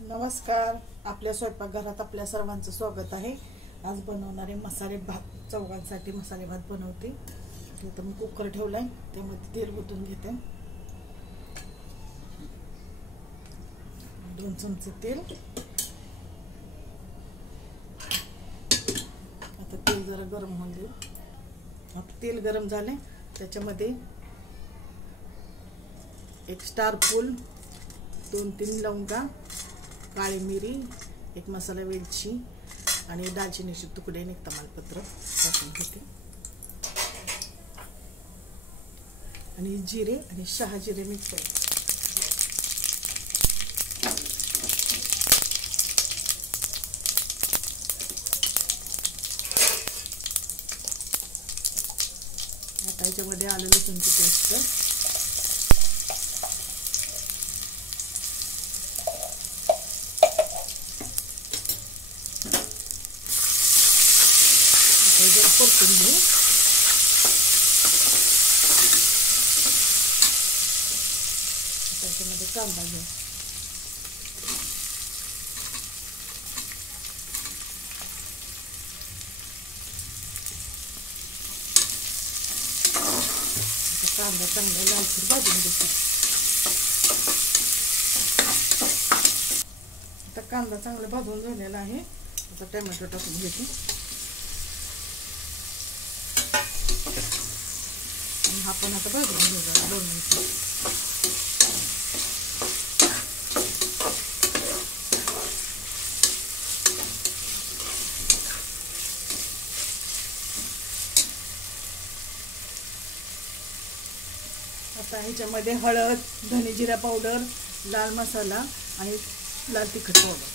नमस्कार. आपल्या स्वयंपाकघरात आपल्या सर्वांचं स्वागत आहे. आज बनवणारे मसाले भात, चौघांसाठी मसाले भात बनवते. तर मी कुकर ठेवलाय, त्यामध्ये तेल ओतून घेते. 2 चमचे तेल. आता तेल जरा गरम होऊन देऊ. आता तेल गरम झाले, त्याच्यामध्ये 1 स्टार फूल, 2-3 लवंगा, काळी मिरी, 1 मसाला वेलची आणि दालचिनीचे तुकडे आणि 1 तमालपत्र टाकून घेते. आणि जिरे आणि शहाजिरे मिक्स करू. आता याच्यामध्ये आलं लसूणची पेस्ट, परतून घेऊ. त्याच्यामध्ये कांदा घेऊ. कांदा चांगला लालसर भाजून घेते. आता कांदा चांगला भाजून झालेला आहे. आता टोमॅटो टाकून घेते. हा पण आता भाजून घेऊया 2 मिनिट. आता ह्याच्यामध्ये हळद, धने जिरा पावडर, लाल मसाला आणि लाल तिखट पावडर.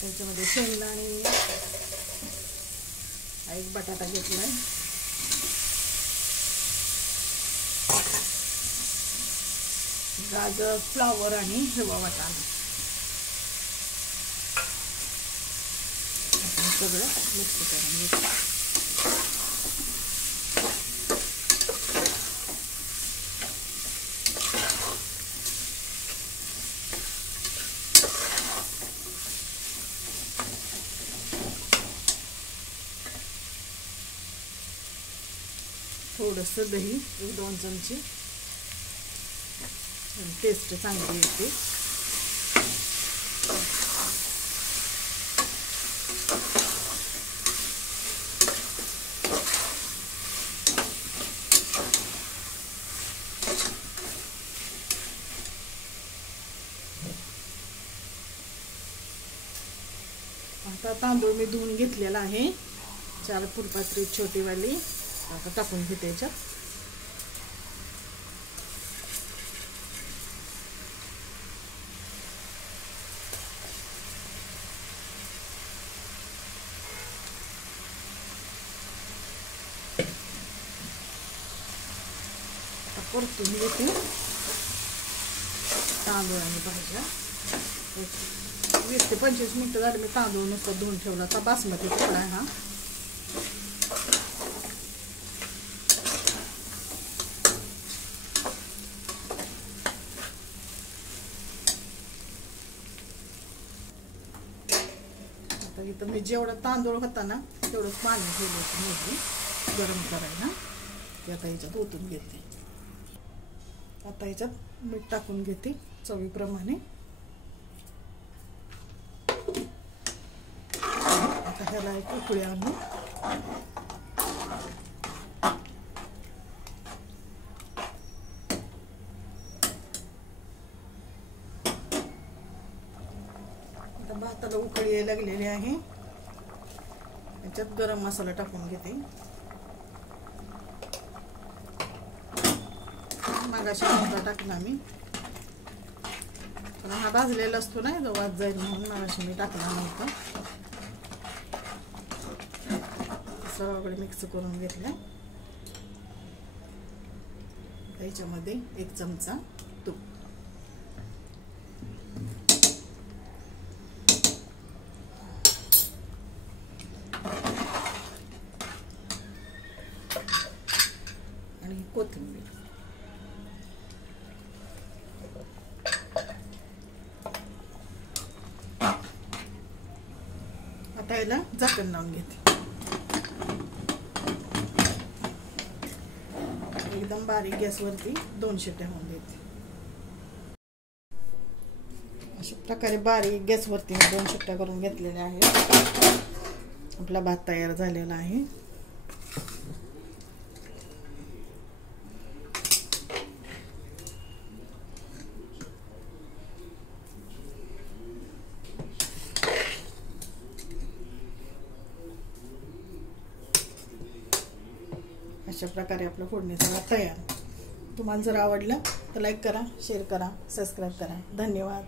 त्याच्यामध्ये शेंगदाणे, 1 बटाटा घेतलाय, गाजर, फ्लावर आणि हिरवा वाटाणा. आपण सगळं मिक्स करून घेऊ. थोडंसं दही, 1-2 चमचे. टेस्ट चांगली येते. आता तांदूळ मी धुवून घेतलेला आहे. 4 फुलपात्री छोटीवाली. आता टाकून घेते याच्यात. परतून घेते तांदूळ आणि भाज्या. 20 ते 25 मिनिटं झाली. मी तांदूळ नुसतं धुवून ठेवला. आता बासमती तुकडा आहे हा. आता इथं मी जेवढा तांदूळ होता ना तेवढंच पाणी ठेवलं होतं गरम करायला. ते आता याच्यात ओतून घेते. आता याच्यात मीठ टाकून घेते चवीप्रमाणे. आता ह्याला 1 उकळी आणू. आता भाताला उकळी यायला लागलेली आहे. याच्यात गरम मसाला टाकून घेते. मागाशी मसाला टाकला मी, पण हा भाजलेला असतो ना, जो वाज जाईल म्हणून मागाशी मी टाकला नव्हता. सगळीकडे मिक्स करून घेतला. याच्यामध्ये 1 चमचा तूप. आता याला झाकण लावून घेते. एकदम बारीक गॅसवरती 2 शिट्ट्या होऊन देते. अशा प्रकारे बारीक गॅसवरती 2 शिट्ट्या करून घेतलेल्या आहेत. आपला भात तयार झालेला आहे. अशा प्रकारे आपलं फोडणीचा भात तयार. तुम्हाला जर आवडलं तर लाईक करा, शेअर करा, सबस्क्राईब करा. धन्यवाद.